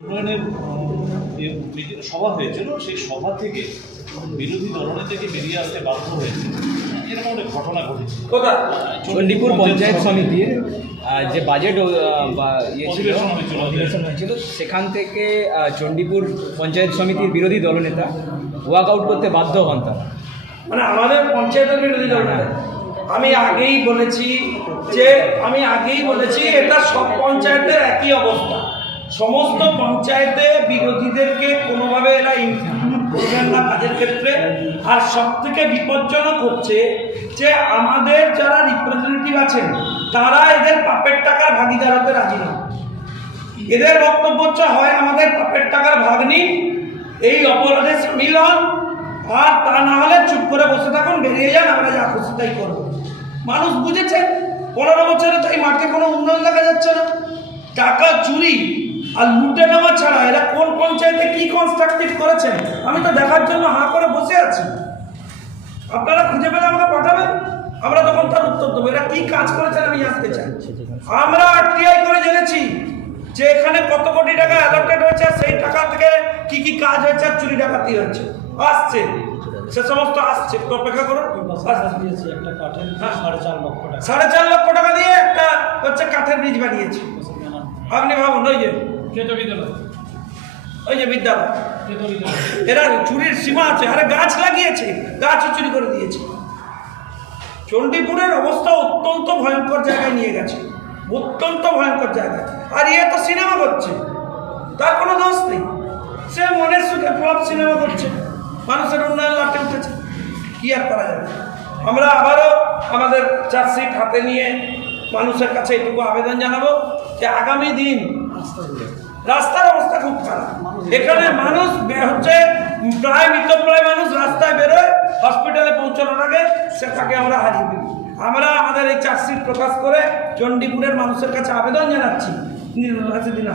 উন্নয়নের সভা হয়েছিল, সেই সভা থেকে বিরোধী দলনেতাকে বেরিয়ে আসতে বাধ্য হয়েছে, এরকম একটা ঘটনা ঘটেছে। চণ্ডীপুর পঞ্চায়েত সমিতির যে বাজেট অধিবেশন হয়েছিল সেখান থেকে চণ্ডীপুর পঞ্চায়েত সমিতির বিরোধী দলনেতা ওয়াক আউট করতে বাধ্য হন তারা। মানে আমাদের পঞ্চায়েতের বিরোধী দলনেতা আমি আগেই বলেছি এটা সব পঞ্চায়েতের একই অবস্থা। সমস্ত পঞ্চায়েতে বিরোধীদেরকে কোনোভাবে এরা ইনক্লুড করবেন না কাজের ক্ষেত্রে। আর সব থেকে বিপজ্জনক হচ্ছে যে আমাদের যারা রিপ্রেজেন্টেটিভ আছেন তারা এদের পাপের টাকার ভাগিদার হতে রাজি নয়। এদের বক্তব্য হচ্ছে হয় আমাদের পাপের টাকার ভাগ নিন, এই অপরাধে সামিল হন, আর তা না হলে চুপ করে বসে থাকুন, বেরিয়ে যান, আমরা যা খুশি তাই করবো। মানুষ বুঝেছে 15 বছরে তাই মাঠে কোনো উন্নয়ন দেখা যাচ্ছে না। টাকা চুরি আর লুটে নেওয়া ছাড়া এরা কোন পঞ্চায়েতে কি কনস্ট্রাকটিভ করেছেন আমি তো দেখার জন্য হাঁ করে বসে আছি। আপনারা খুঁজে পেলে আমাকে পাঠাবেন, আমরা তখন তার উত্তর দেবো। এরা কি কাজ করেছেন আমি জানতে চাই। আমরা আরটিআই করে জেনেছি যে এখানে কত কোটি টাকা অ্যালটেড হয়েছে, সেই টাকা থেকে কি কি কাজ হয়েছে, চুরি ডাকাতি হয়েছে, আসছে সে সমস্ত আসছে। অপেক্ষা করুন, একটা কাঠের 4.5 লক্ষ টাকা, 4.5 লক্ষ টাকা দিয়ে একটা হচ্ছে কাঠের ব্রিজ বানিয়েছে। আপনি ভাবুন, ওই যে বিদ্যালয়, এরা চুরির সীমা আছে। আরে গাছ লাগিয়েছে, গাছও চুরি করে দিয়েছে। চণ্ডীপুরের অবস্থা অত্যন্ত ভয়ঙ্কর জায়গায় নিয়ে গেছে, অত্যন্ত ভয়ঙ্কর জায়গায়। আর ইয়ে তো সিনেমা করছে, তার কোনো দোষ নেই। সে মনের সুখে ফ্লপ সিনেমা করছে, মানুষের উন্নয়ন লাটে উঠেছে, কি আর করা যাবে। আমরা আবারও আমাদের চার্জশিট হাতে নিয়ে মানুষের কাছে এটুকু আবেদন জানাবো যে আগামী দিন রাস্তার অবস্থা খুব খারাপ। এখানে মানুষ হচ্ছে প্রায় মৃতপ্রায় মানুষ রাস্তায় বেরোয়, হসপিটালে পৌঁছানোর আগে সেটাকে আমরা হারিয়ে দিই। আমরা আমাদের এই চার্জশিট প্রকাশ করে চণ্ডীপুরের মানুষের কাছে আবেদন জানাচ্ছি, নির্বাচিত দিন।